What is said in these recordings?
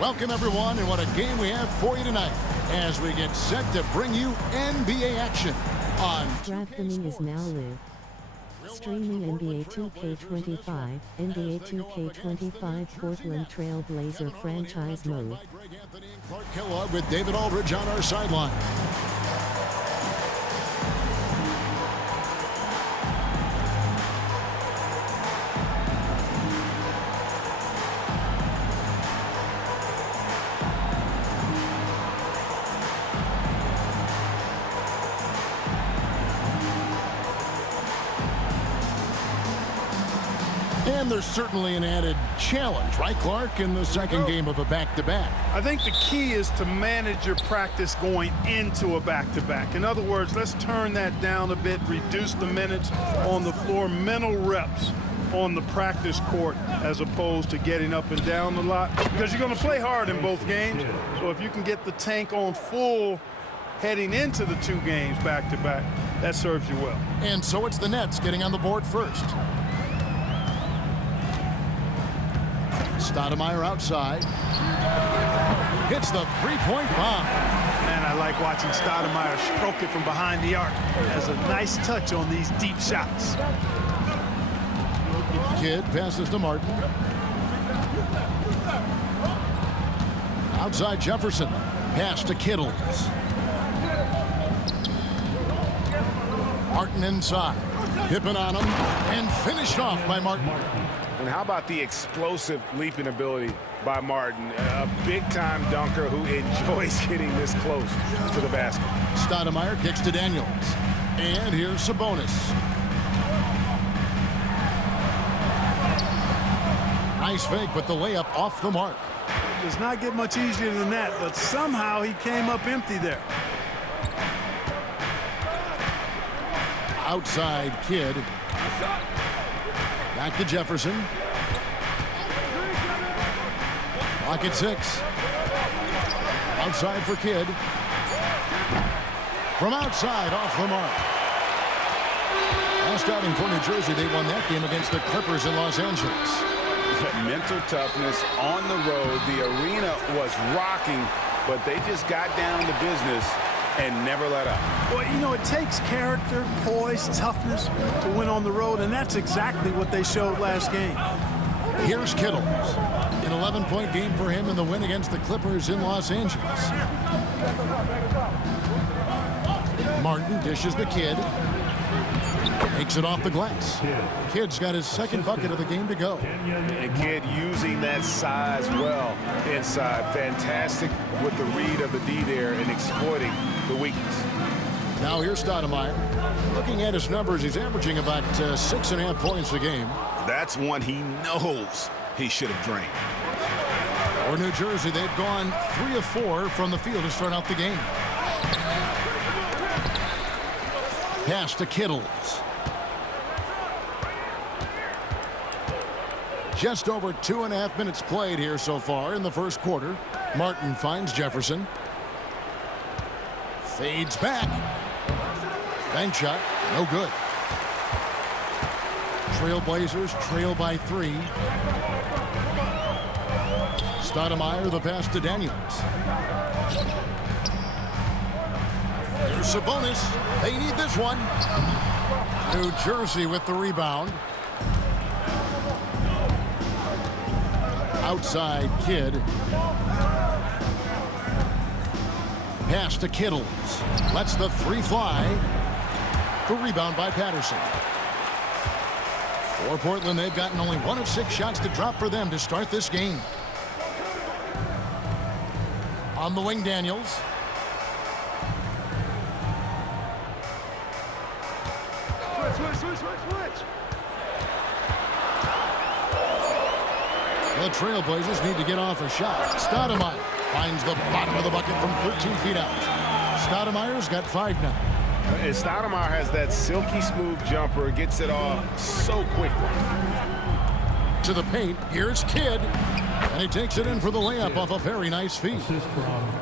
Welcome, everyone, and what a game we have for you tonight as we get set to bring you NBA action on DraftKings is now live. Streaming NBA 2K25, NBA 2K25 Portland Trailblazer franchise mode. Clark Kellogg with David Aldridge on our sideline. And there's certainly an added challenge, right, Clark, in the second game of a back-to-back. I think the key is to manage your practice going into a back-to-back. In other words, let's turn that down a bit, reduce the minutes on the floor, mental reps on the practice court as opposed to getting up and down a lot, because you're going to play hard in both games. So if you can get the tank on full heading into the two games back-to-back, that serves you well. And so it's the Nets getting on the board first. Stoudemire outside. Hits the three-point bomb. Man, I like watching Stoudemire stroke it from behind the arc. Has a nice touch on these deep shots. Kidd passes to Martin. Outside Jefferson. Pass to Kittles. Martin inside. Pippen on him. And finished off by Martin. And how about the explosive leaping ability by Martin? A big-time dunker who enjoys getting this close to the basket. Stoudemire kicks to Daniels. And here's Sabonis. Nice fake, but the layup off the mark. It does not get much easier than that, but somehow he came up empty there. Outside Kidd. Back to Jefferson. Clock at 6. Outside for Kidd. From outside, off the mark. Last outing for New Jersey, they won that game against the Clippers in Los Angeles. Mental toughness on the road. The arena was rocking, but they just got down to business and never let up. Well, you know, it takes character, poise, toughness to win on the road, and that's exactly what they showed last game. Here's Kittles. An 11-point game for him in the win against the Clippers in Los Angeles. Martin dishes the Kidd. Takes it off the glass. Kidd's got his second bucket of the game to go. And Kidd using that size well inside. Fantastic with the read of the D there and exploiting the weakness. Now here's Stoudemire. Looking at his numbers, he's averaging about 6.5 points a game. That's one he knows he should have drained. For New Jersey, they've gone 3 of 4 from the field to start out the game. Pass to Kittles. Just over 2.5 minutes played here so far in the first quarter. Martin finds Jefferson. Fades back. Bank shot, no good. Trailblazers trail by 3. Stoudemire, the pass to Daniels. Here's Sabonis. They need this one. New Jersey with the rebound. Outside Kidd. Pass to Kittles. Lets the 3 fly. The rebound by Patterson. For Portland, they've gotten only 1 of 6 shots to drop for them to start this game. On the wing, Daniels. Switch. The Trailblazers need to get off a shot. Stoudemire finds the bottom of the bucket from 13 feet out. Stoudemire's got 5 now. And Stoudemire has that silky smooth jumper, gets it off so quickly. To the paint, here's Kidd. And he takes it in for the layup off a very nice feed.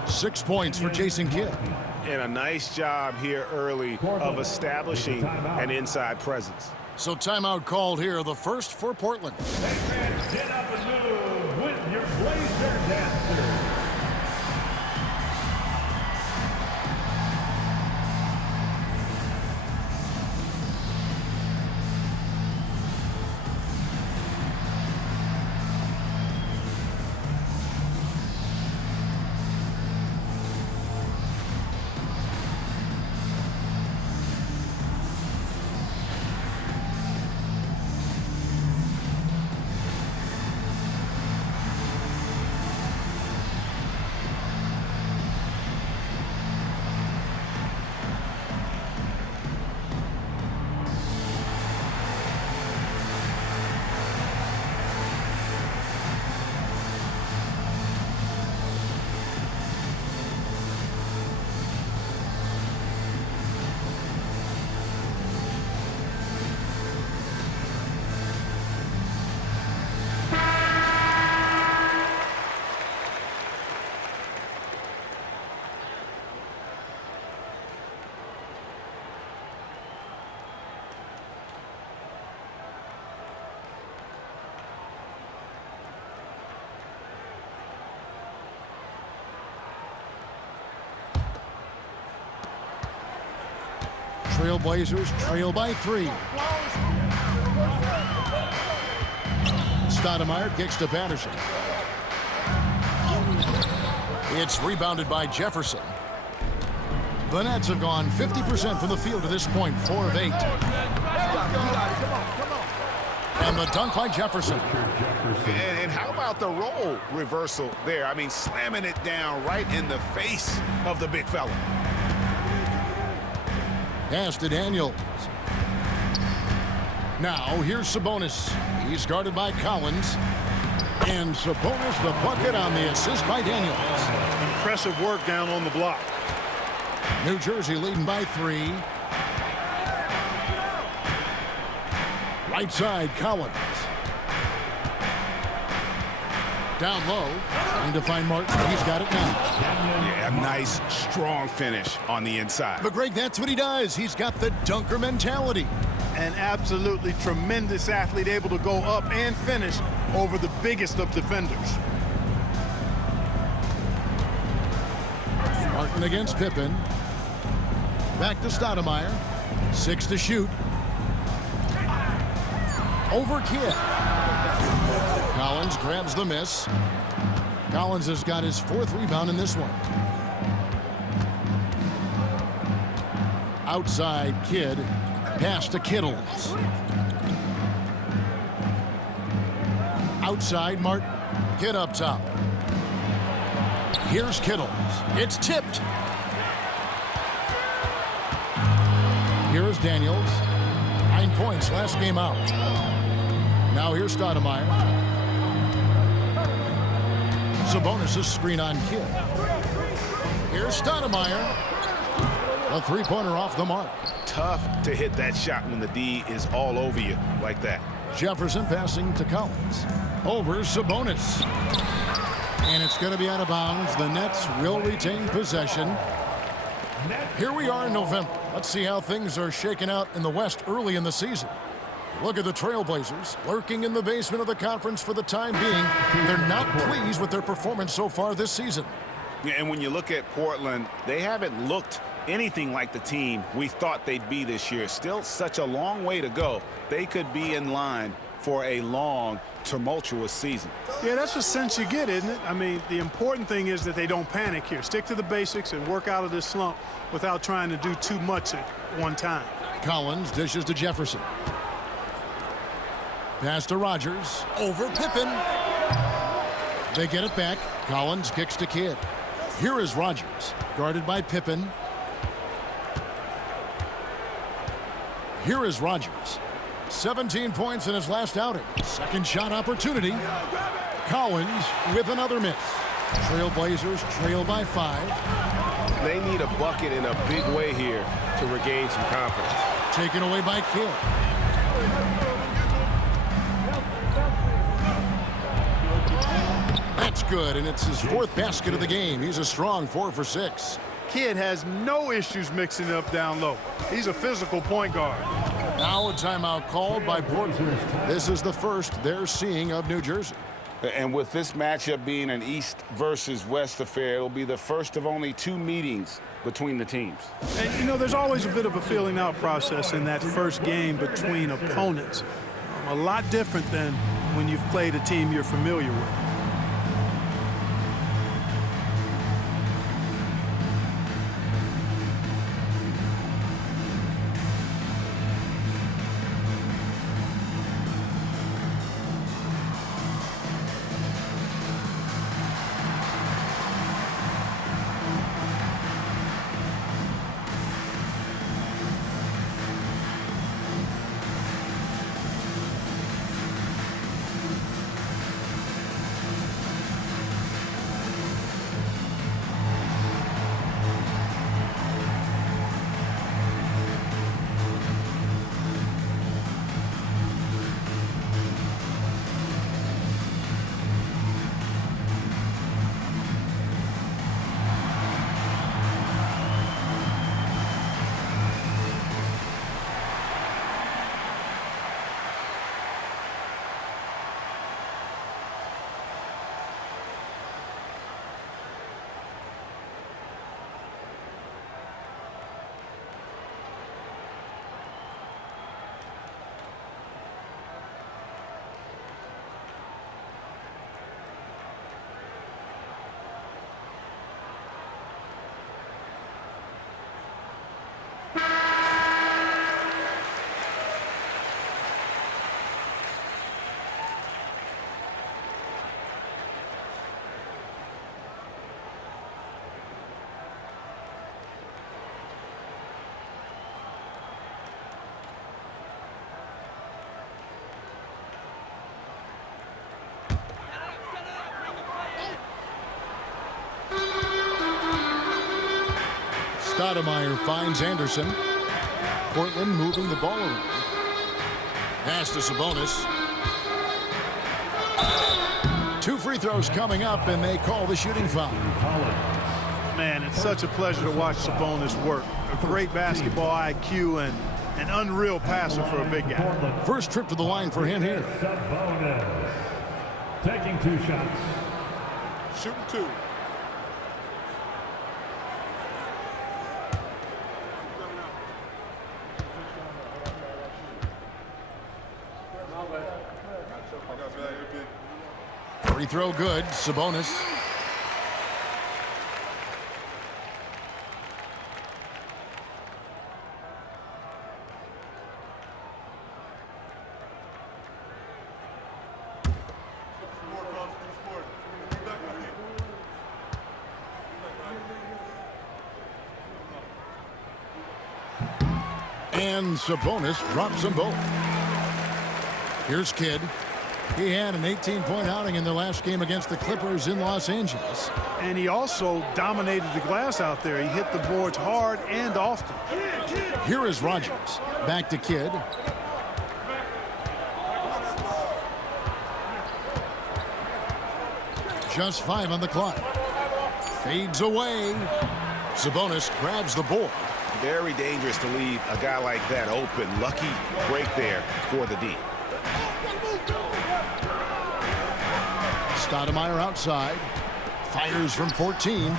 6 points for Jason Kidd. And a nice job here early of establishing an inside presence. So timeout called here, the first for Portland. Get up and move with your trailblazer dancer. Trailblazers trail by 3. Stoudemire kicks to Patterson. It's rebounded by Jefferson. The Nets have gone 50% from the field to this point, 4 of 8. And the dunk by Jefferson. And how about the role reversal there? I mean, slamming it down right in the face of the big fella. Pass to Daniels. Now here's Sabonis. He's guarded by Collins. And Sabonis the bucket on the assist by Daniels. Impressive work down on the block. New Jersey leading by 3. Right side, Collins. Down low, trying to find Martin. He's got it now. Yeah, nice, strong finish on the inside. But Greg, that's what he does. He's got the dunker mentality. An absolutely tremendous athlete, able to go up and finish over the biggest of defenders. Martin against Pippen. Back to Stoudemire. 6 to shoot. Over Kidd. Collins grabs the miss. Collins has got his 4th rebound in this one. Outside Kidd. Pass to Kittles. Outside Martin. Kidd up top. Here's Kittles. It's tipped. Here's Daniels. 9 points last game out. Now here's Stoudemire. Sabonis' screen on Kidd. Here's Stoudemire. A 3-pointer off the mark. Tough to hit that shot when the D is all over you like that. Jefferson passing to Collins. Over Sabonis. And it's going to be out of bounds. The Nets will retain possession. Here we are in November. Let's see how things are shaking out in the West early in the season. Look at the Trailblazers lurking in the basement of the conference for the time being. They're not pleased with their performance so far this season. Yeah, and when you look at Portland, they haven't looked anything like the team we thought they'd be this year. Still such a long way to go. They could be in line for a long, tumultuous season. Yeah, that's the sense you get, isn't it? I mean, the important thing is that they don't panic here. Stick to the basics and work out of this slump without trying to do too much at one time. Collins dishes to Jefferson. Pass to Rogers. Over Pippen. They get it back. Collins kicks to Kidd. Here is Rogers, guarded by Pippen. Here is Rogers. 17 points in his last outing. Second shot opportunity. Collins with another miss. Trailblazers trail by 5. They need a bucket in a big way here to regain some confidence. Taken away by Kidd. That's good, and it's his 4th basket of the game. He's a strong 4 for 6. Kidd has no issues mixing it up down low. He's a physical point guard. Now a timeout called by Portland. This is the first they're seeing of New Jersey. And with this matchup being an East versus West affair, it'll be the first of only 2 meetings between the teams. And, you know, there's always a bit of a feeling out process in that first game between opponents. A lot different than when you've played a team you're familiar with. Stoudemire finds Anderson. Portland moving the ball around. Pass to Sabonis. 2 free throws coming up, and they call the shooting foul. Man, it's such a pleasure to watch Sabonis work. A great basketball IQ and an unreal passer for a big guy. First trip to the line for him here. Sabonis taking 2 shots. Shooting 2. Free throw good. Sabonis. And Sabonis drops them both. Here's Kidd. He had an 18-point outing in their last game against the Clippers in Los Angeles. And he also dominated the glass out there. He hit the boards hard and often. Here is Rogers. Back to Kidd. Just 5 on the clock. Fades away. Sabonis grabs the board. Very dangerous to leave a guy like that open. Lucky break there for the D. Stoudemire outside. Fires from 14.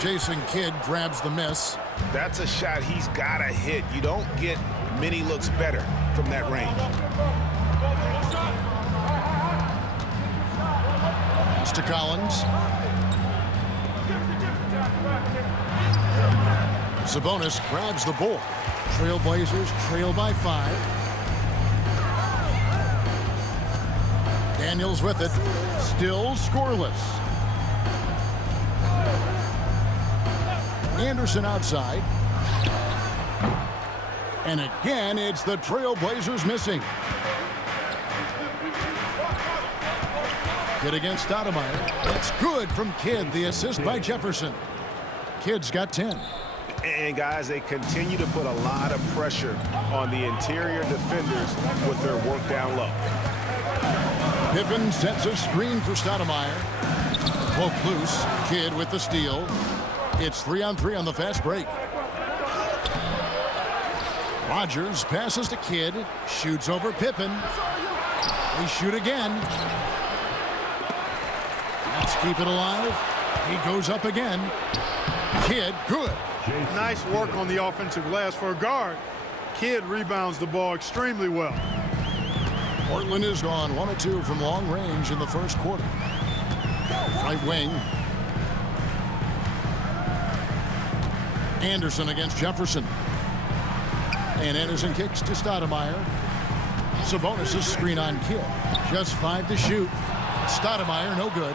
Jason Kidd grabs the miss. That's a shot he's got to hit. You don't get many looks better from that range. Pass to Collins. Sabonis grabs the board. Trailblazers trail by 5. Daniels with it. Still scoreless. Anderson outside. And again, it's the Trailblazers missing. Kidd against Stoudemire. That's good from Kidd. The assist by Jefferson. Kidd's got 10. And guys, they continue to put a lot of pressure on the interior defenders with their work down low. Pippen sets a screen for Stoudemire. Poke loose. Kidd with the steal. It's 3-on-3 on the fast break. Rogers passes to Kidd. Shoots over Pippen. They shoot again. keep it alive. He goes up again. Kidd, good. Nice work on the offensive glass for a guard. Kidd rebounds the ball extremely well. Portland is gone 1 of 2 from long range in the first quarter. Right wing. Anderson against Jefferson. And Anderson kicks to Stoudemire. Sabonis' screen on Kidd. Just 5 to shoot. Stoudemire, no good.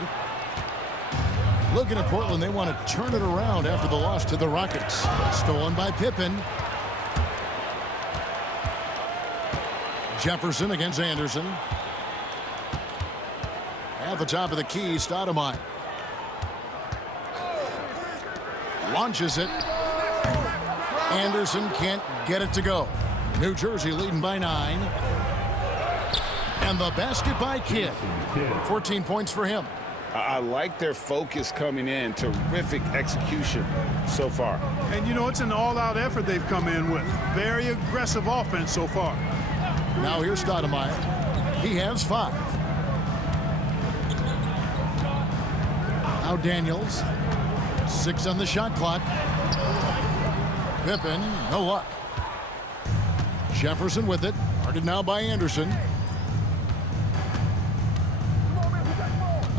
Looking at Portland, they want to turn it around after the loss to the Rockets. Stolen by Pippen. Jefferson against Anderson. At the top of the key, Stoudemire. Launches it. Anderson can't get it to go. New Jersey leading by 9. And the basket by Kidd. 14 points for him. I like their focus coming in. Terrific execution so far. And, you know, it's an all-out effort they've come in with. Very aggressive offense so far. Now here's Stoudemire. He has 5. Now Daniels. 6 on the shot clock. Pippen, no luck. Jefferson with it. Guarded now by Anderson.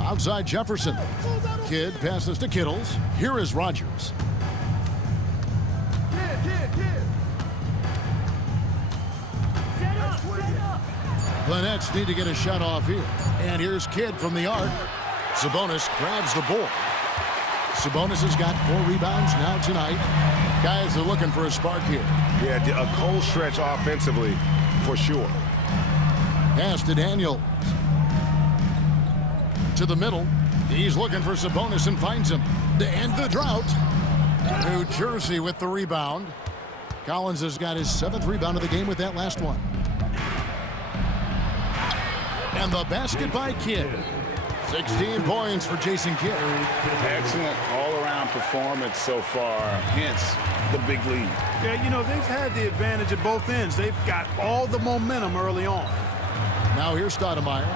Outside Jefferson. Kidd passes to Kittles. Here is Rogers. The Nets need to get a shot off here. And here's Kidd from the arc. Sabonis grabs the board. Sabonis has got 4 rebounds now tonight. Guys are looking for a spark here. Yeah, a cold stretch offensively for sure. Pass to Daniels. To the middle. He's looking for Sabonis and finds him. To end the drought. New Jersey with the rebound. Collins has got his 7th rebound of the game with that last one. And the basket by Kidd. 16 points for Jason Kidd. Excellent all-around performance so far, hence the big lead. Yeah, you know, they've had the advantage at both ends. They've got all the momentum early on. Now here's Stoudemire.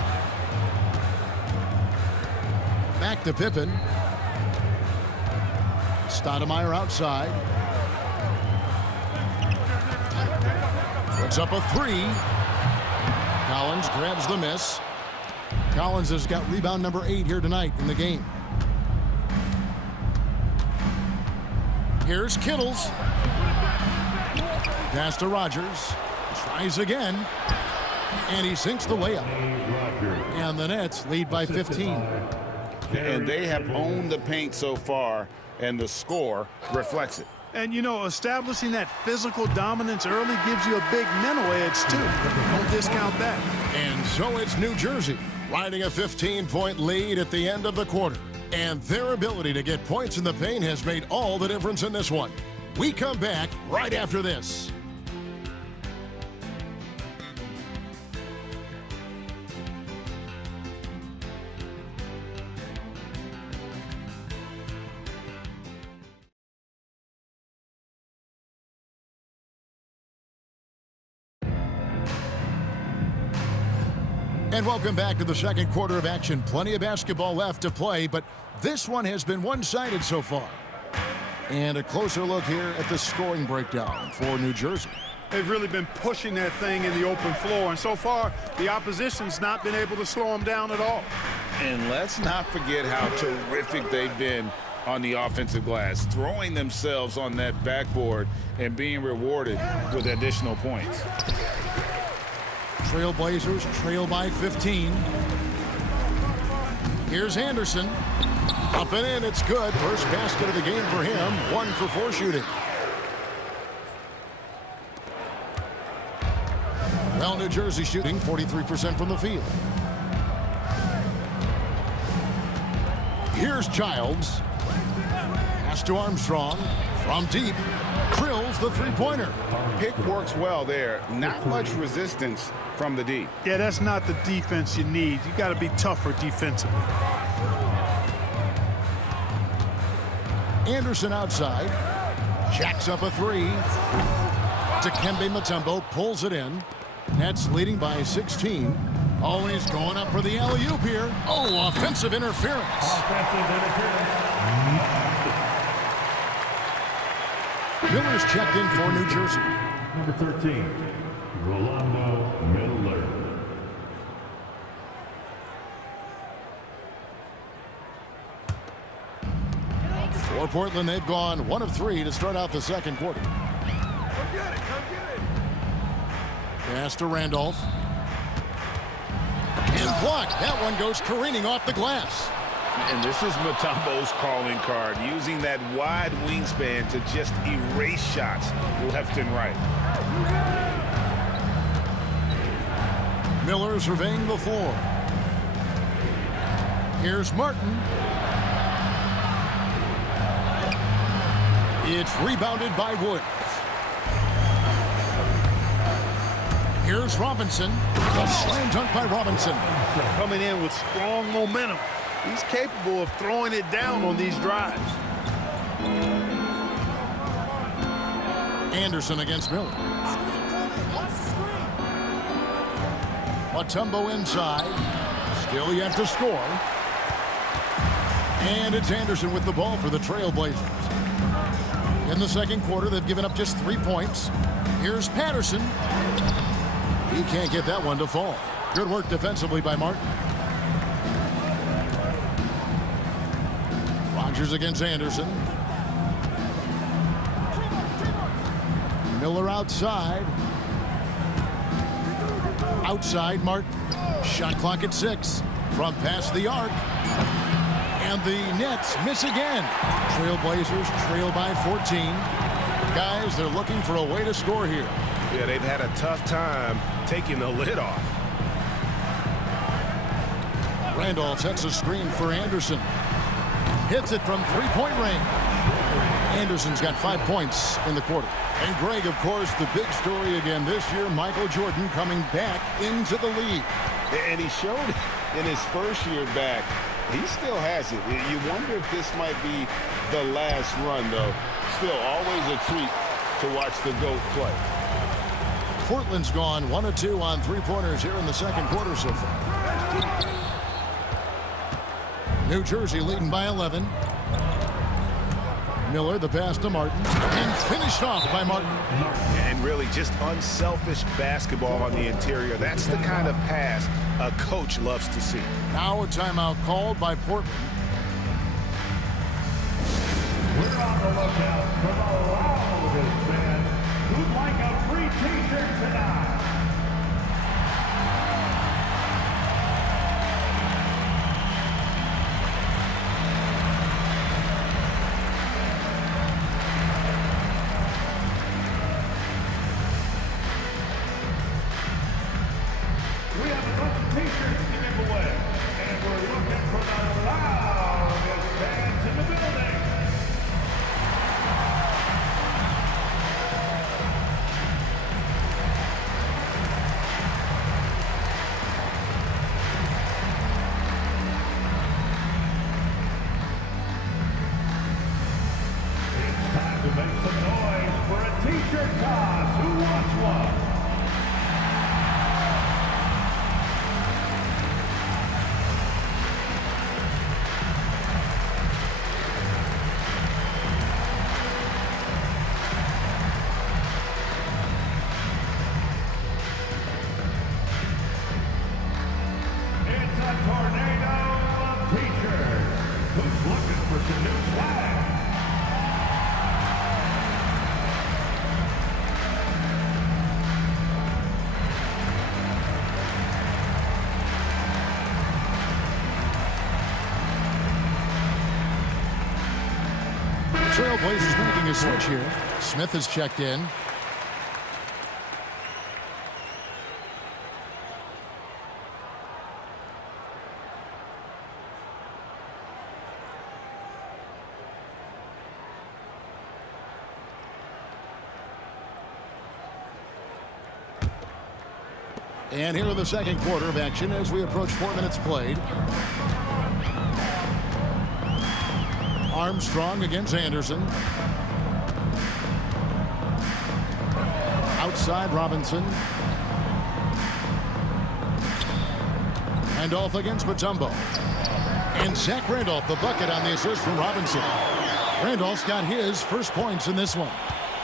Back to Pippen. Stoudemire outside. Puts up a 3. Collins grabs the miss. Collins has got rebound number 8 here tonight in the game. Here's Kittles. Pass to Rogers. Tries again. And he sinks the layup. And the Nets lead by 15. And they have owned the paint so far, and the score reflects it. And, you know, establishing that physical dominance early gives you a big mental edge, too. Don't discount that. And so it's New Jersey riding a 15-point lead at the end of the quarter. And their ability to get points in the paint has made all the difference in this one. We come back right after this. And welcome back to the second quarter of action. Plenty of basketball left to play, but this one has been one-sided so far. And a closer look here at the scoring breakdown for New Jersey. They've really been pushing that thing in the open floor, and so far, the opposition's not been able to slow them down at all. And let's not forget how terrific they've been on the offensive glass, throwing themselves on that backboard and being rewarded with additional points. Trailblazers trail by 15. Here's Anderson. Up and in, it's good. First basket of the game for him. 1 for 4 shooting. Well, New Jersey shooting 43% from the field. Here's Childs. Pass to Armstrong. From deep. Drills the three-pointer. Pick works well there. Not much resistance from the D. Yeah, that's not the defense you need. You got to be tougher defensively. Anderson outside. Jacks up a 3. Dikembe Mutombo pulls it in. Nets leading by 16. Oh, he's going up for the alley-oop here. Oh, offensive interference. Offensive interference. Miller's checked in for New Jersey. Number 13, Rolando Miller. For Portland, they've gone 1 of 3 to start out the second quarter. Pass to Randolph. And blocked. That one goes careening off the glass. And this is Mutombo's calling card, using that wide wingspan to just erase shots left and right. Miller surveying the floor. Here's Martin. It's rebounded by Woods. Here's Robinson. A slam dunk by Robinson. Coming in with strong momentum. He's capable of throwing it down on these drives. Anderson against Miller. Mutombo inside. Still yet to score. And it's Anderson with the ball for the Trailblazers. In the second quarter, they've given up just 3 points. Here's Patterson. He can't get that one to fall. Good work defensively by Martin. Rogers against Anderson. Miller outside. Outside Martin. Shot clock at 6. From past the arc. And the Nets miss again. Trailblazers trail by 14. Guys, they're looking for a way to score here. Yeah, they've had a tough time taking the lid off. Randolph sets a screen for Anderson. Hits it from three-point range. Anderson's got 5 points in the quarter. And Greg, of course, the big story again this year, Michael Jordan coming back into the league. And he showed it in his first year back. He still has it. You wonder if this might be the last run, though. Still, always a treat to watch the GOAT play. Portland's gone 1 of 2 on three-pointers here in the second quarter so far. New Jersey leading by 11. Miller, the pass to Martin, and finished off by Martin. And really just unselfish basketball on the interior. That's the kind of pass a coach loves to see. Now a timeout called by Portland. We're on the lookout for the loudest fans who'd like a free t-shirt tonight. We have a bunch of t-shirts to give away, and we're looking for the loudest fans in the building. It's time to make some noise for a t-shirt toss. Who wants one? It's a tornado of t-shirts. Who's looking for some new swag? Trailblazers making a switch here. Smith has checked in. And here in the second quarter of action as we approach 4 minutes played. Armstrong against Anderson. Outside Robinson. Randolph against Mutombo. And Zach Randolph, the bucket on the assist from Robinson. Randolph's got his first points in this one.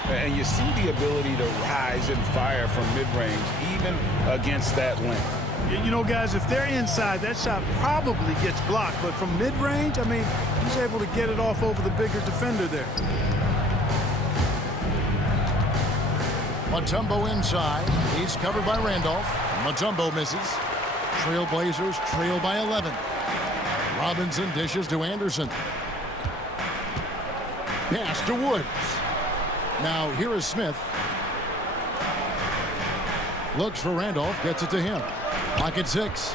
And you see the ability to rise and fire from mid-range, even against that length. You know, guys, if they're inside, that shot probably gets blocked. But from mid-range, I mean, he's able to get it off over the bigger defender there. Mutombo inside. He's covered by Randolph. Mutombo misses. Trailblazers trail by 11. Robinson dishes to Anderson. Pass to Woods. Now here is Smith. Looks for Randolph, gets it to him. Pocket 6.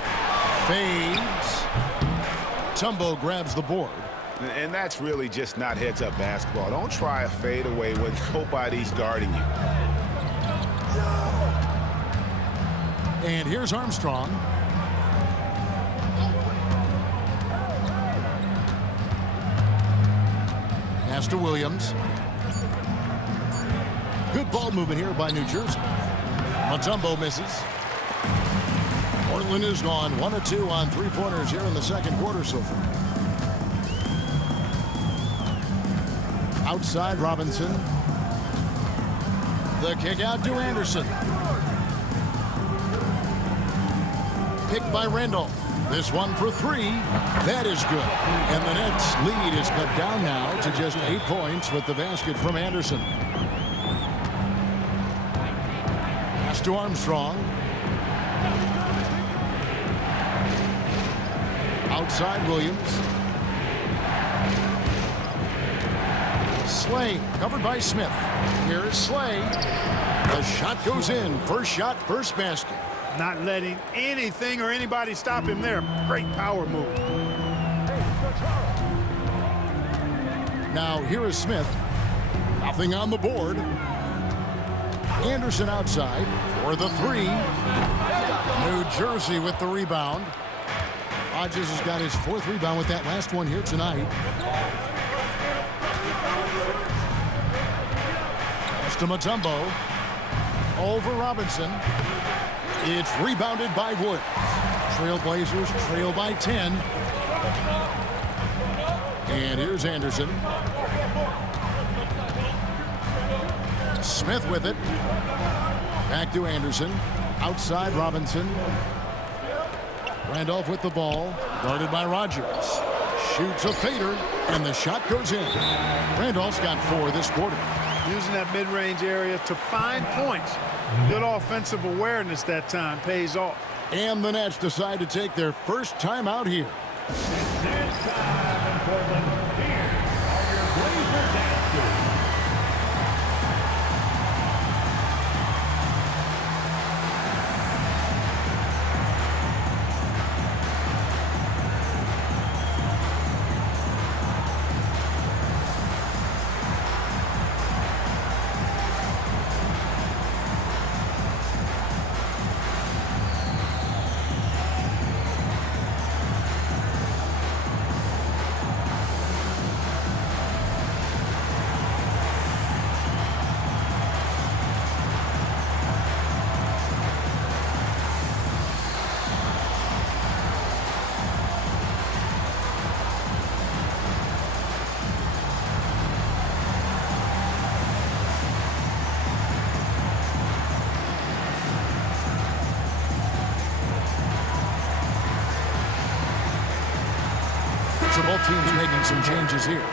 Fades. Mutombo grabs the board. And that's really just not heads-up basketball. Don't try a fadeaway when nobody's guarding you. And here's Armstrong. Pass to Williams. Good ball movement here by New Jersey. Mutombo misses. Portland has gone 1 of 2 on three-pointers here in the second quarter so far. Outside Robinson. The kick out to Anderson. Picked by Randolph. This one for 3. That is good. And the Nets lead is cut down now to just 8 points with the basket from Anderson. Pass to Armstrong. Outside Williams. Slay covered by Smith. Here is Slay. The shot goes in. First shot, first basket. Not letting anything or anybody stop him there. Great power move. Now here is Smith. Nothing on the board. Anderson outside for the 3. New Jersey with the rebound. Hodges has got his 4th rebound with that last one here tonight. Pass to Mutombo. Over Robinson. It's rebounded by Woods. Trailblazers trail by 10. And here's Anderson. Smith with it. Back to Anderson. Outside Robinson. Randolph with the ball. Guarded by Rogers. Shoots a fader. And the shot goes in. Randolph's got 4 this quarter. Using that mid-range area to find points. Good offensive awareness that time pays off. And the Nets decide to take their first timeout here. This time in Portland, here are your Blazer dancers. So both teams making some changes here.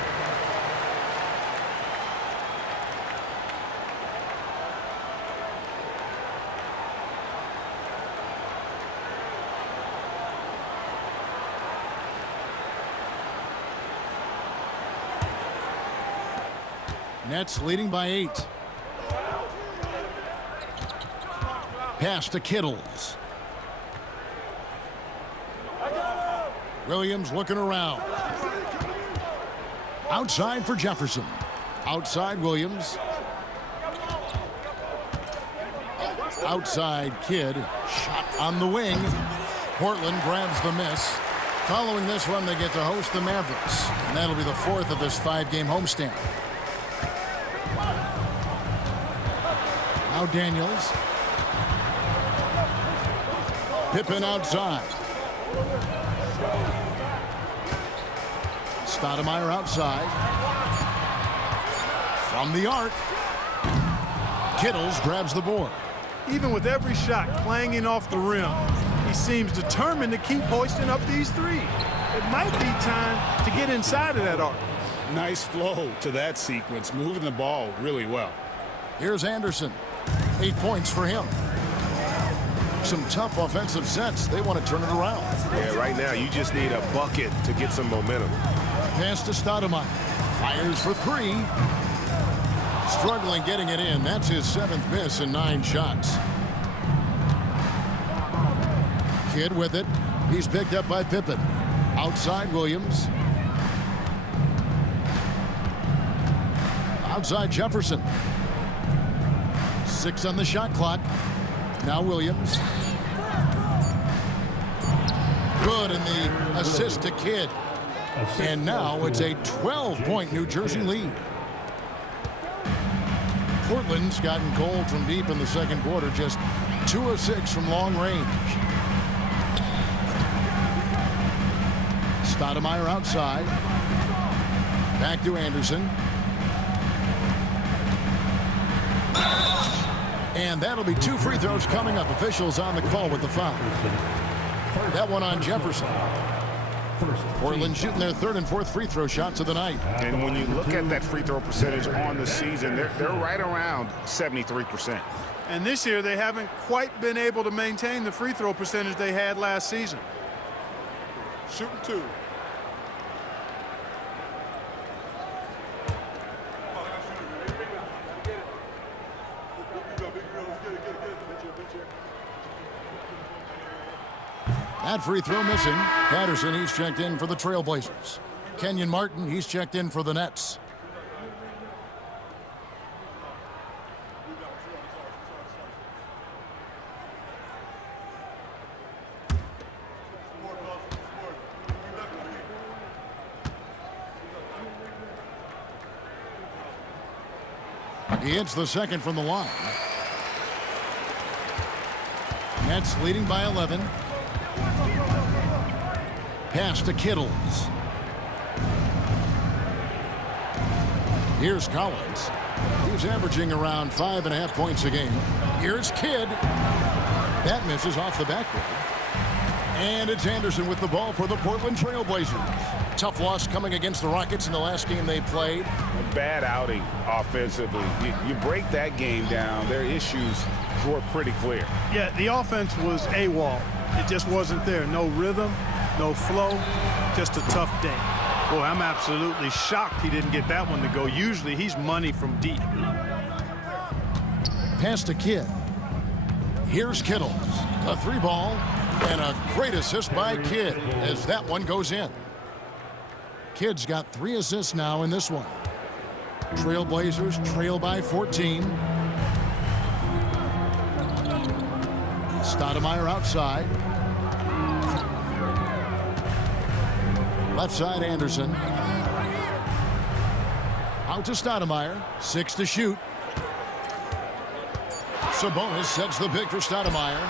Nets leading by 8. Pass to Kittles. Williams looking around. Outside for Jefferson. Outside Williams. Outside Kidd. Shot on the wing. Portland grabs the miss. Following this one, they get to host the Mavericks. And that'll be the 4th of this 5-game homestand. Now Daniels. Pippen outside. Stoudemire outside. From the arc. Kittles grabs the board. Even with every shot clanging off the rim, he seems determined to keep hoisting up these threes. It might be time to get inside of that arc. Nice flow to that sequence, moving the ball really well. Here's Anderson. 8 points for him. Some tough offensive sets. They want to turn it around. Yeah, right now you just need a bucket to get some momentum. Pass to Stoudemire. Fires for 3. Struggling getting it in. That's his 7th miss in 9 shots. Kidd with it. He's picked up by Pippen. Outside Williams. Outside Jefferson. 6 on the shot clock. Now Williams. Good, and the assist to Kidd. And now it's a 12-point New Jersey lead. Portland's gotten cold from deep in the second quarter, just 2 of 6 from long range. Stoudemire outside. Back to Anderson. And that'll be 2 free throws coming up. Officials on the call with the foul. That one on Jefferson. Portland shooting their 3rd and 4th free throw shots of the night. And when you look at that free throw percentage on the season, they're right around 73%. And this year they haven't quite been able to maintain the free throw percentage they had last season. Shooting 2. That free throw missing. Patterson, he's checked in for the Trailblazers. Kenyon Martin, he's checked in for the Nets. He hits the second from the line. Nets leading by 11. Pass to Kittles. Here's Collins. He's averaging around 5.5 points a game. Here's Kidd. That misses off the backboard. And it's Anderson with the ball for the Portland Trailblazers. Tough loss coming against the Rockets in the last game they played. A bad outing offensively. You break that game down, their issues were pretty clear. Yeah, the offense was AWOL. It just wasn't there. No rhythm, no flow, just a tough day. Boy, I'm absolutely shocked he didn't get that one to go. Usually he's money from deep. Pass to Kidd. Here's Kittles. A 3-ball and a great assist by Kidd as that one goes in. Kidd's got 3 assists now in this one. Trailblazers trail by 14. Stoudemire outside. Left side Anderson. Out to Stoudemire. 6 to shoot. Sabonis sets the pick for Stoudemire.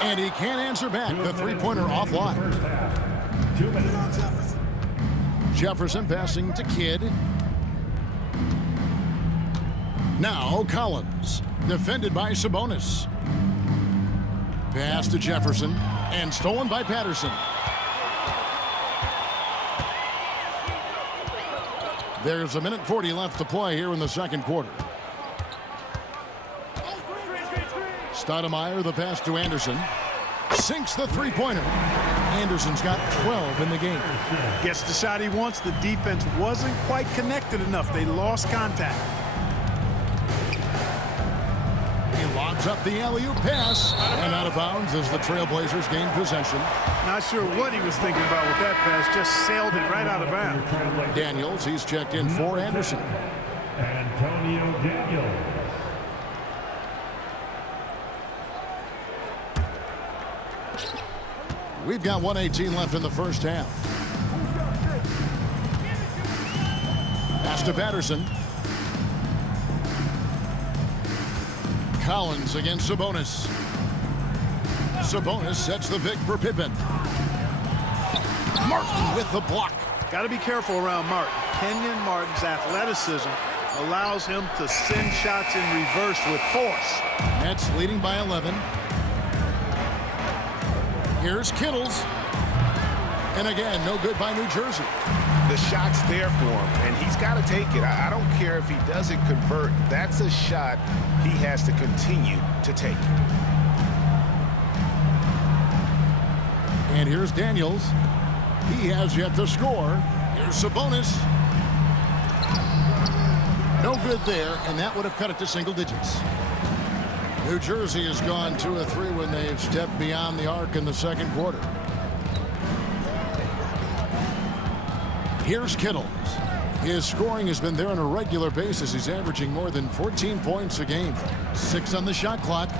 And he can't answer back. The 3-pointer offline. Jefferson passing to Kidd. Now Collins. Defended by Sabonis. Pass to Jefferson. And stolen by Patterson. There's 1:40 left to play here in the second quarter. Stoudemire, the pass to Anderson. Sinks the 3-pointer. Anderson's got 12 in the game. Gets the shot he wants. The defense wasn't quite connected enough. They lost contact. He lobs up the alley-oop pass. And out of bounds as the Trailblazers gain possession. Not sure what he was thinking about with that pass. Just sailed it right out of bounds. Daniels, he's checked in for Anderson. Antonio Daniels. We've got 1:18 left in the first half. Pass to Patterson. Collins against Sabonis. Sabonis sets the pick for Pippen. Martin with the block. Got to be careful around Martin. Kenyon Martin's athleticism allows him to send shots in reverse with force. Nets leading by 11. Here's Kittles. And again, no good by New Jersey. The shot's there for him, and he's got to take it. I don't care if he doesn't convert. That's a shot he has to continue to take. And here's Daniels. He has yet to score. Here's Sabonis. No good there, and that would have cut it to single digits. New Jersey has gone 2 of 3 when they've stepped beyond the arc in the second quarter. Here's Kittles. His scoring has been there on a regular basis. He's averaging more than 14 points a game. 6 on the shot clock.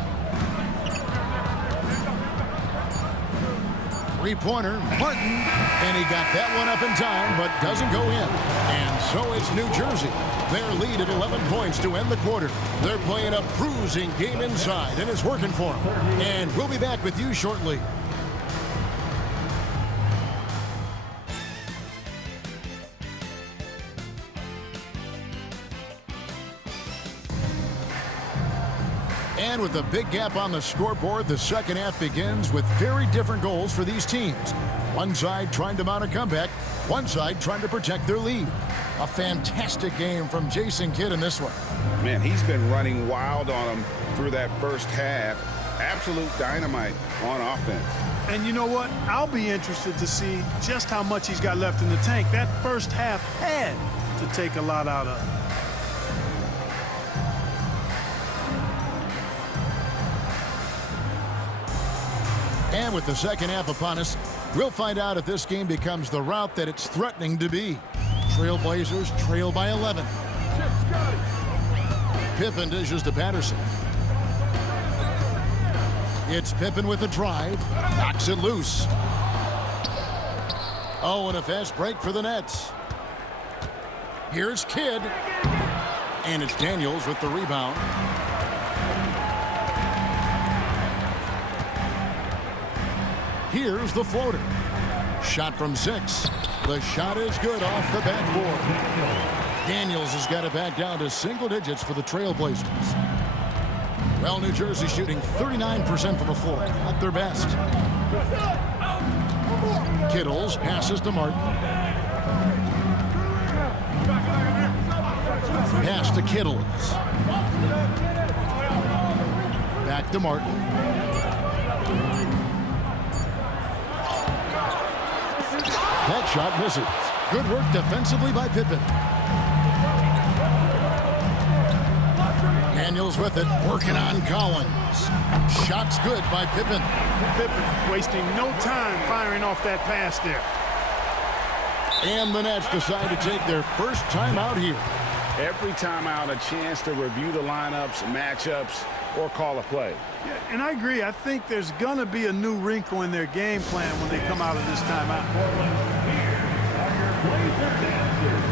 Three-pointer, Martin, and he got that one up in time, but doesn't go in. And so it's New Jersey. Their lead at 11 points to end the quarter. They're playing a bruising game inside, and it's working for them. And we'll be back with you shortly. And with a big gap on the scoreboard, the second half begins with very different goals for these teams. One side trying to mount a comeback, one side trying to protect their lead. A fantastic game from Jason Kidd in this one. Man, he's been running wild on him through that first half. Absolute dynamite on offense. And you know what? I'll be interested to see just how much he's got left in the tank. That first half had to take a lot out of him. And with the second half upon us, we'll find out if this game becomes the route that it's threatening to be. Trailblazers trail by 11. Pippen dishes to Patterson. It's Pippen with the drive. Knocks it loose. Oh, and a fast break for the Nets. Here's Kidd. And it's Daniels with the rebound. Here's the floater. Shot from 6. The shot is good off the backboard. Daniels has got it back down to single digits for the Trailblazers. Well, New Jersey shooting 39% from the floor. Not their best. Kittles passes to Martin. Pass to Kittles. Back to Martin. That shot misses. Good work defensively by Pippen. Daniels with it, working on Collins. Shot's good by Pippen. Pippen wasting no time firing off that pass there. And the Nets decide to take their first time out here. Every time out, a chance to review the lineups, matchups, or call a play. Yeah, and I agree. I think there's going to be a new wrinkle in their game plan when they come out of this timeout. Here are your Blazer dancers.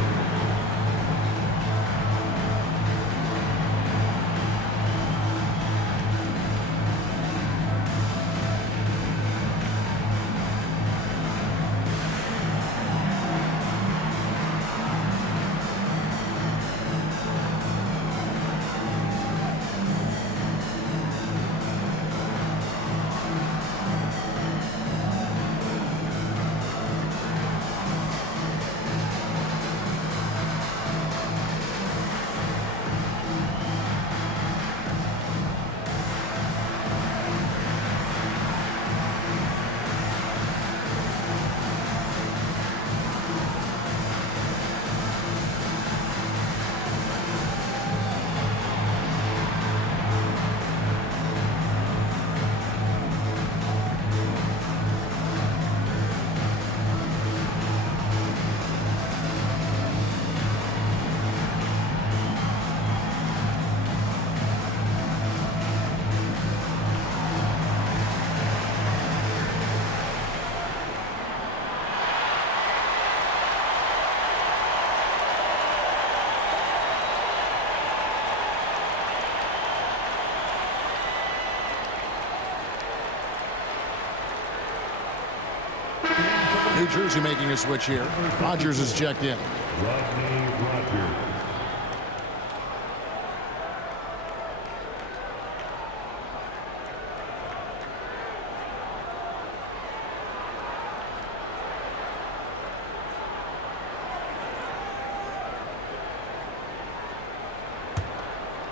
New Jersey making a switch here. Rogers is checked in. Rodney Rogers.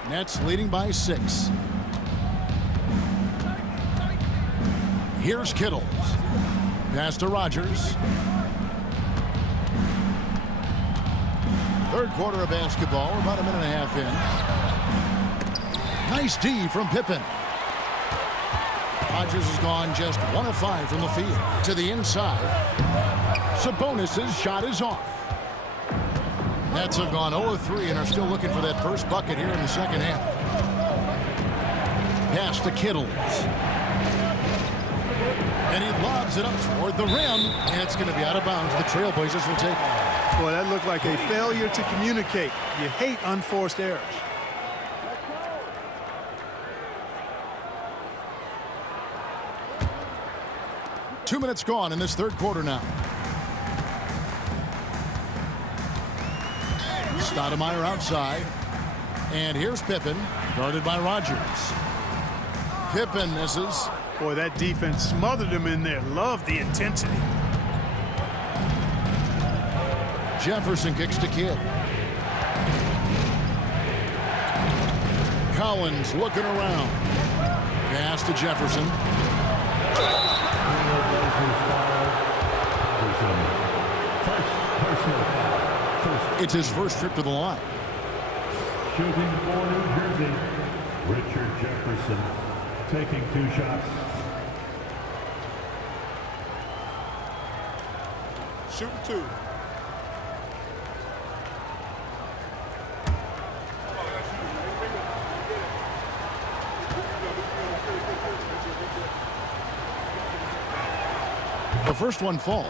Nets leading by 6. Here's Kittle. Pass to Rogers. Third quarter of basketball. We're about a minute and a half in. Nice D from Pippen. Rogers has gone just 1 of 5 from the field. To the inside. Sabonis' shot is off. Nets have gone 0 of 3 and are still looking for that first bucket here in the second half. Pass to Kittle. And he lobs it up toward the rim, and it's going to be out of bounds. The Trailblazers will take it. Boy, that looked like a failure to communicate. You hate unforced errors. Two minutes gone in this third quarter now. Stoudemire outside. And here's Pippen, guarded by Rogers. Pippen misses. Boy, that defense smothered him in there. Love the intensity. Jefferson kicks to Kidd. Collins looking around. Pass to Jefferson. It's his first trip to the line. Shooting for New Jersey, Richard Jefferson taking 2 shots. Shooting 2. The first one falls.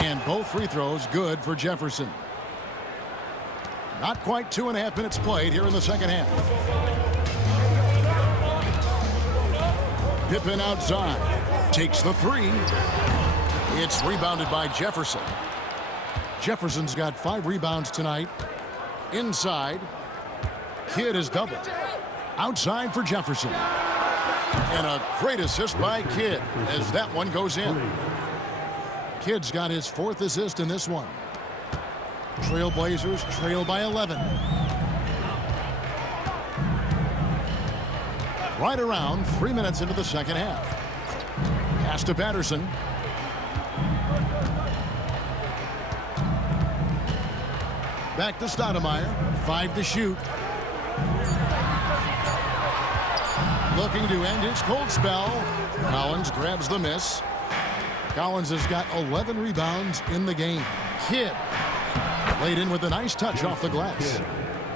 And both free throws good for Jefferson. Not quite 2.5 minutes played here in the second half. Pippen outside. Takes the 3. It's rebounded by Jefferson. Jefferson's got 5 rebounds tonight. Inside. Kidd has doubled. Outside for Jefferson. And a great assist by Kidd as that one goes in. Kidd's got his 4th assist in this one. Trailblazers trail by 11. Right around 3 minutes into the second half. Pass to Patterson. Back to Stoudemire. 5 to shoot. Looking to end his cold spell. Collins grabs the miss. Collins has got 11 rebounds in the game. Kidd laid in with a nice touch off the glass.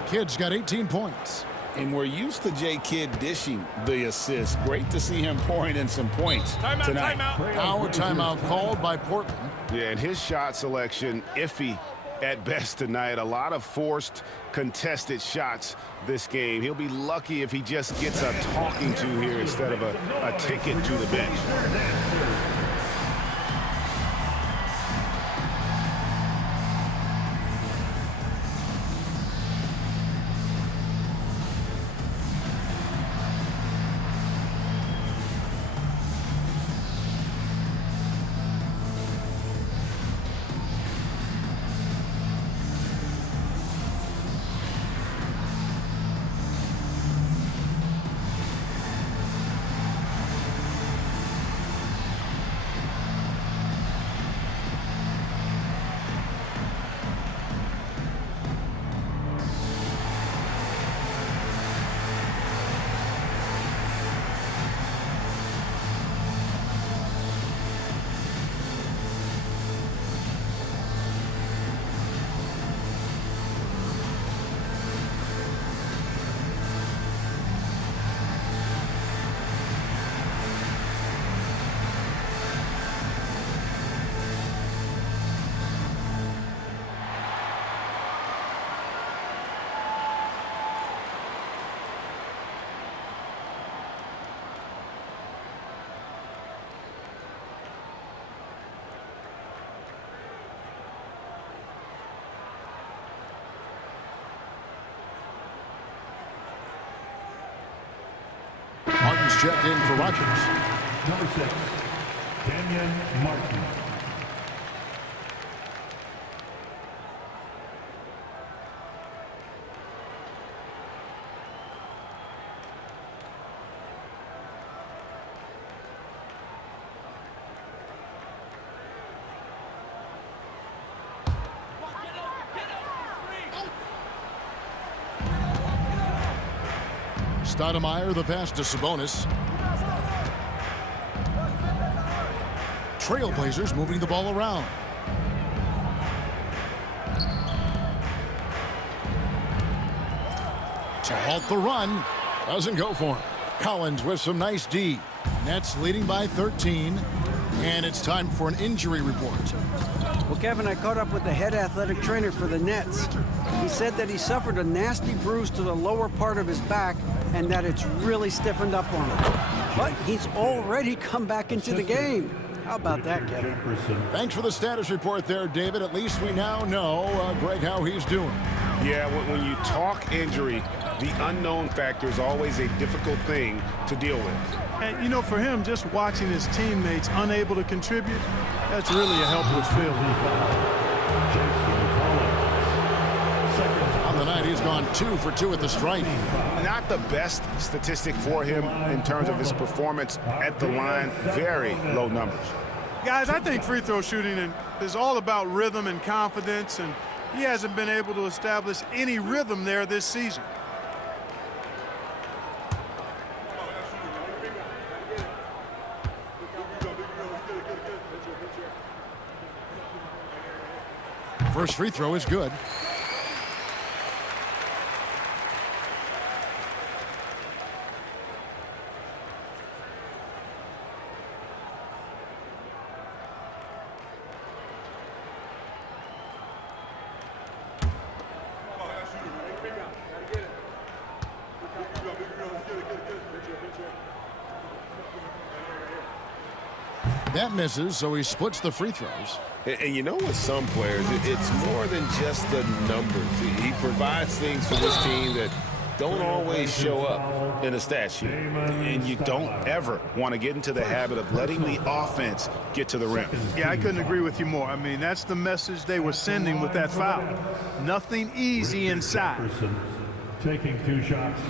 Kidd's got 18 points. And we're used to J. Kidd dishing the assist. Great to see him pouring in some points tonight. Now a timeout called by Portland. Yeah, and his shot selection iffy at best tonight. A lot of forced, contested shots this game. He'll be lucky if he just gets a talking to here instead of a ticket to the bench. checked in for Rogers. Number 6, Kenyon Martin. Stoudemire, the pass to Sabonis. Trailblazers moving the ball around. To halt the run. Doesn't go for him. Collins with some nice D. Nets leading by 13. And it's time for an injury report. Well, Kevin, I caught up with the head athletic trainer for the Nets. He said that he suffered a nasty bruise to the lower part of his back and that it's really stiffened up on him. But he's already come back into the game. How about that, Kevin? Thanks for the status report there, David. At least we now know, Greg, how he's doing. Yeah, when you talk injury, the unknown factor is always a difficult thing to deal with. And, you know, for him, just watching his teammates unable to contribute, that's really a helpless feeling. On the night, he's gone 2 for 2 at the stripe. Not the best statistic for him in terms of his performance at the line. Very low numbers. Guys, I think free throw shooting is all about rhythm and confidence, and he hasn't been able to establish any rhythm there this season. First free throw is good. That misses, so he splits the free throws. And you know, with some players, it's more than just the numbers. He provides things for this team that don't always show up in a stat sheet. And you don't ever want to get into the habit of letting the offense get to the rim. Yeah, I couldn't agree with you more. I mean, that's the message they were sending with that foul. Nothing easy inside. Taking 2 shots.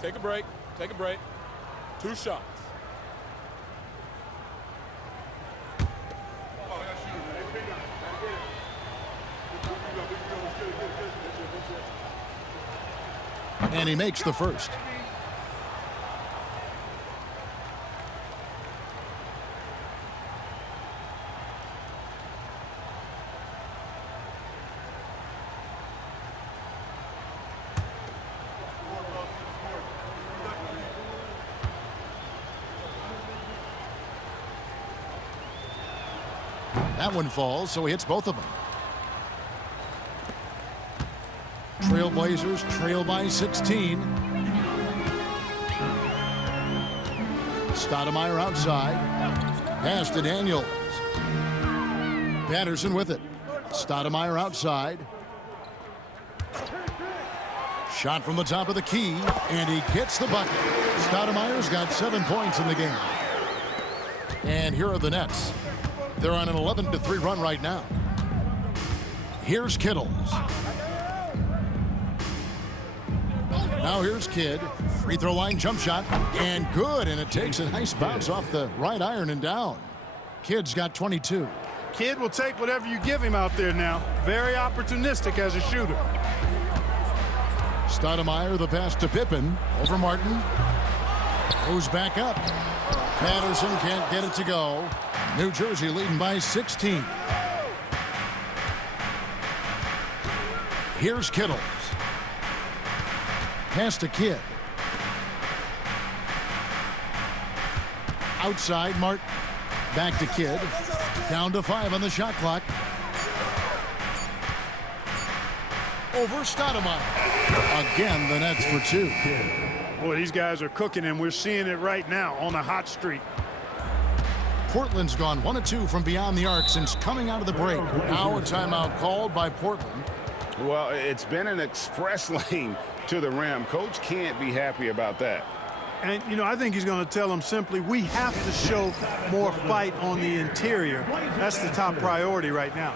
Take a break. Take a break. 2 shots. And he makes the first. That one falls, so he hits both of them. Trailblazers trail by 16. Stoudemire outside. Pass to Daniels. Patterson with it. Stoudemire outside. Shot from the top of the key, and he gets the bucket. Stoudemire's got 7 points in the game. And here are the Nets. They're on an 11-3 run right now. Here's Kittles. Now here's Kidd. Free throw line jump shot. And good. And it takes a nice bounce off the right iron and down. Kidd's got 22. Kidd will take whatever you give him out there now. Very opportunistic as a shooter. Stoudemire, the pass to Pippen. Over Martin. Goes back up. Patterson can't get it to go. New Jersey leading by 16. Here's Kittles. Pass to Kidd. Outside, Martin. Back to Kidd. Down to 5 on the shot clock. Over Stoudemire. Again, the Nets for 2. Boy, these guys are cooking, and we're seeing it right now on a hot streak. Portland's gone 1 of 2 from beyond the arc since coming out of the break. Now a timeout called by Portland. Well, it's been an express lane to the rim. Coach can't be happy about that. And, you know, I think he's going to tell them simply, we have to show more fight on the interior. That's the top priority right now.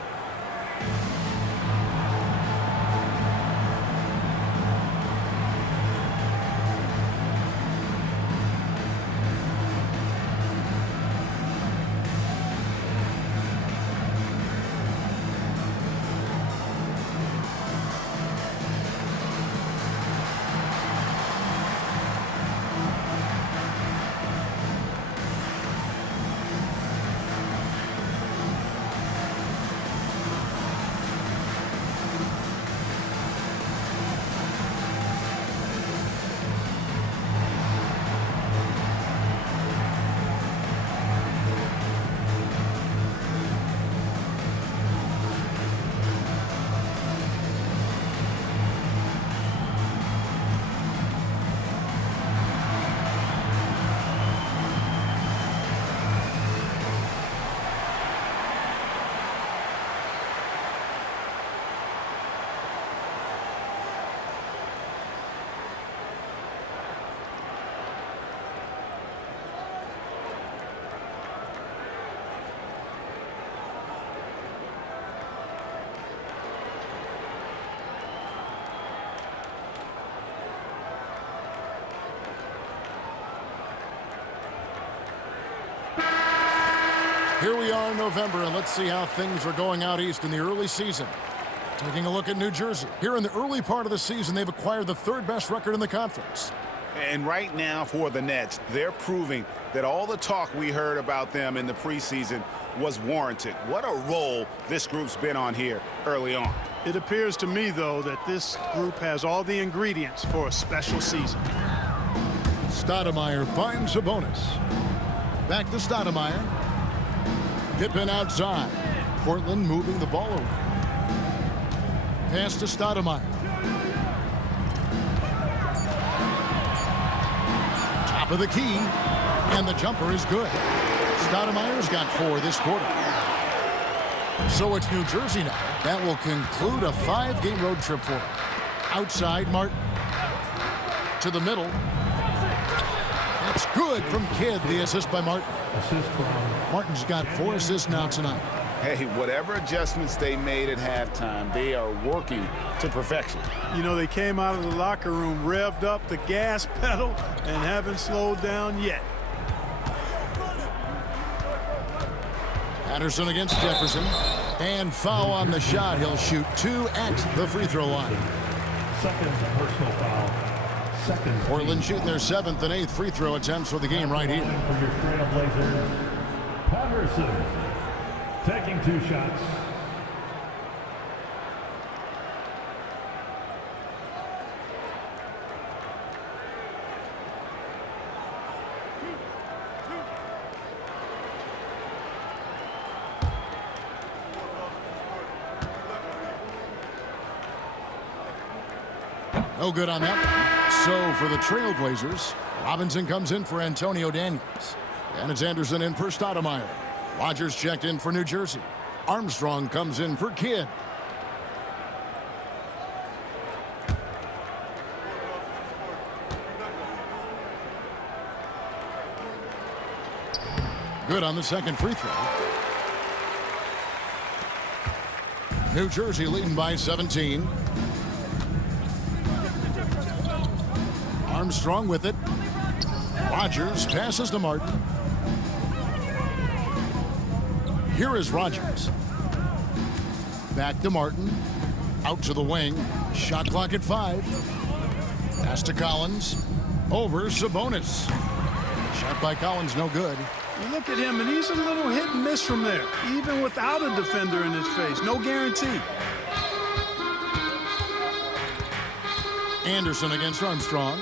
Here we are in November, and let's see how things are going out east in the early season. Taking a look at New Jersey. Here in the early part of the season, they've acquired the third best record in the conference. And right now for the Nets, they're proving that all the talk we heard about them in the preseason was warranted. What a role this group's been on here early on. It appears to me, though, that this group has all the ingredients for a special season. Stoudemire finds Sabonis. Back to Stoudemire. Pippen outside. Portland moving the ball around. Pass to Stoudemire. Top of the key. And the jumper is good. Stoudemire's got 4 this quarter. So it's New Jersey now. That will conclude a 5-game road trip for him. Outside, Martin. To the middle. That's good from Kidd. The assist by Martin. Martin's got 4 assists now tonight. Hey, whatever adjustments they made at halftime, they are working to perfection. You know, they came out of the locker room, revved up the gas pedal, and haven't slowed down yet. Patterson against Jefferson. And foul on the shot. He'll shoot 2 at the free throw line. Second personal foul. Second. Portland shooting their 7th and 8th free throw attempts for the game right here. For your trailblazers, Patterson taking 2 shots. No good on that one. So for the Trailblazers, Robinson comes in for Antonio Daniels. And it's Anderson in for Stoudemire. Rogers checked in for New Jersey. Armstrong comes in for Kidd. Good on the second free throw. New Jersey leading by 17. Armstrong with it. Rogers passes to Martin. Here is Rogers. Back to Martin. Out to the wing. Shot clock at 5. Pass to Collins. Over Sabonis. Shot by Collins, no good. You look at him, and he's a little hit and miss from there, even without a defender in his face. No guarantee. Anderson against Armstrong.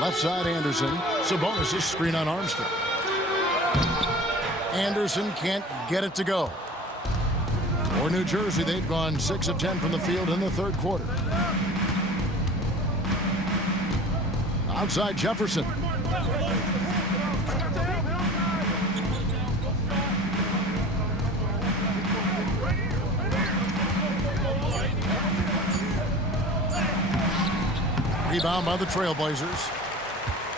Left side, Anderson. Sabonis' screen on Armstrong. Anderson can't get it to go. For New Jersey, they've gone 6 of 10 from the field in the third quarter. Outside Jefferson. Rebound by the Trailblazers.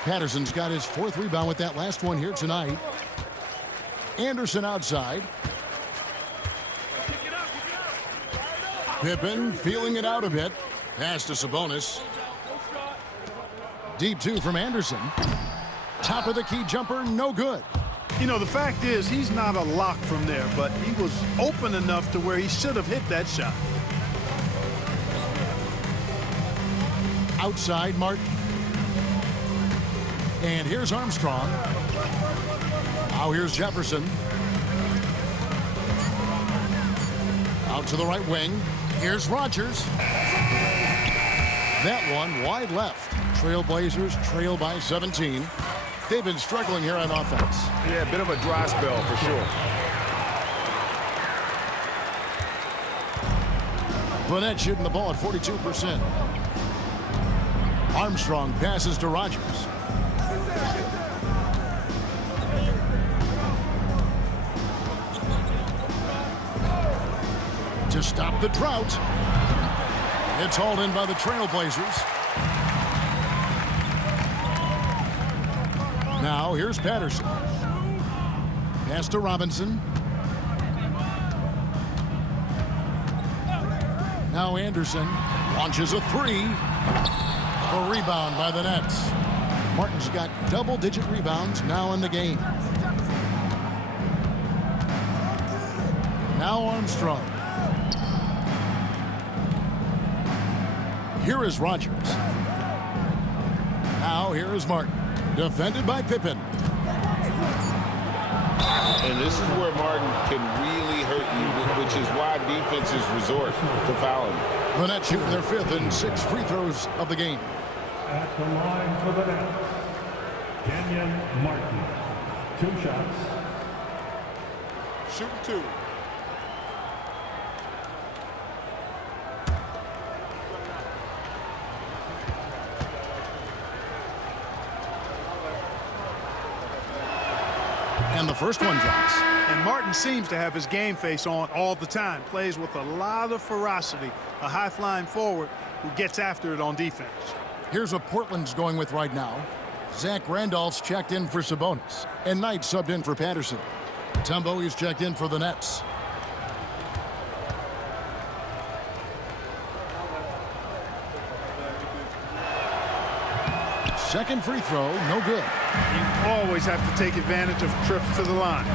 Patterson's got his 4th rebound with that last one here tonight. Anderson outside. Pippen feeling it out a bit. Pass to Sabonis. Deep 2 from Anderson. Top of the key jumper, no good. You know, the fact is he's not a lock from there, but he was open enough to where he should have hit that shot. Outside Martin. And here's Armstrong. Now here's Jefferson. Out to the right wing. Here's Rogers. That one wide left. Trailblazers trail by 17. They've been struggling here on offense. Yeah, a bit of a dry spell for sure. Burnett shooting the ball at 42%. Armstrong passes to Rogers. To stop the drought. It's hauled in by the Trailblazers. Now here's Patterson. Pass to Robinson. Now Anderson launches a 3. A rebound by the Nets. Martin's got double-digit rebounds now in the game. Now Armstrong. Here is Rogers. Now here is Martin. Defended by Pippen. And this is where Martin can really hurt you, which is why defenses resort to fouling. The Nets shooting their 5th and 6th free throws of the game. At the line for the Nets, Kenyon Martin. 2 shots. Shooting 2. And the first one drops. And Martin seems to have his game face on all the time. Plays with a lot of ferocity. A high-flying forward who gets after it on defense. Here's what Portland's going with right now. Zach Randolph's checked in for Sabonis. And Knight subbed in for Patterson. Tumbo is checked in for the Nets. Second free throw, no good. You always have to take advantage of trips to the line.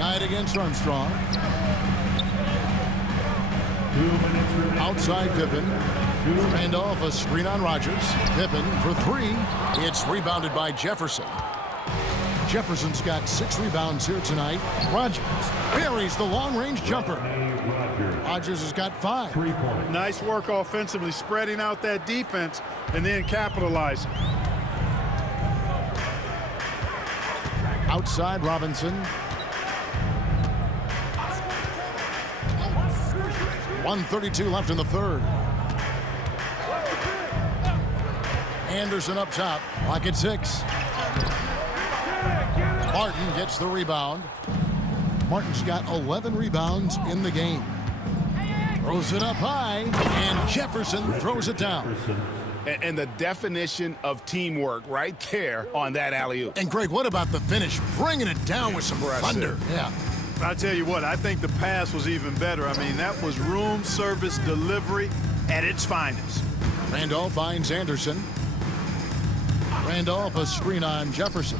Knight against Armstrong. 2 minutes remaining. Outside Pippen. Randolph a screen on Rogers. Pippen for 3. It's rebounded by Jefferson. Jefferson's got 6 rebounds here tonight. Rogers buries the long-range jumper. Rogers has got 5. 3 points. Nice work offensively, spreading out that defense and then capitalizing. Outside Robinson. 1:32 left in the 3rd. Anderson up top, lock at 6. Martin gets the rebound. Martin's got 11 rebounds in the game. Throws it up high, and Jefferson throws it down. And the definition of teamwork right there on that alley-oop. And Greg, what about the finish? Bringing it down with some thunder. Yeah. I'll tell you what, I think the pass was even better. I mean, that was room service delivery at its finest. Randolph finds Anderson. Randolph a screen on Jefferson.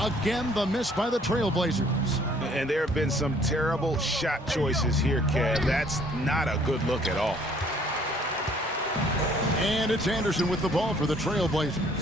Again, the miss by the Trailblazers. And there have been some terrible shot choices here, Kev. That's not a good look at all. And it's Anderson with the ball for the Trailblazers.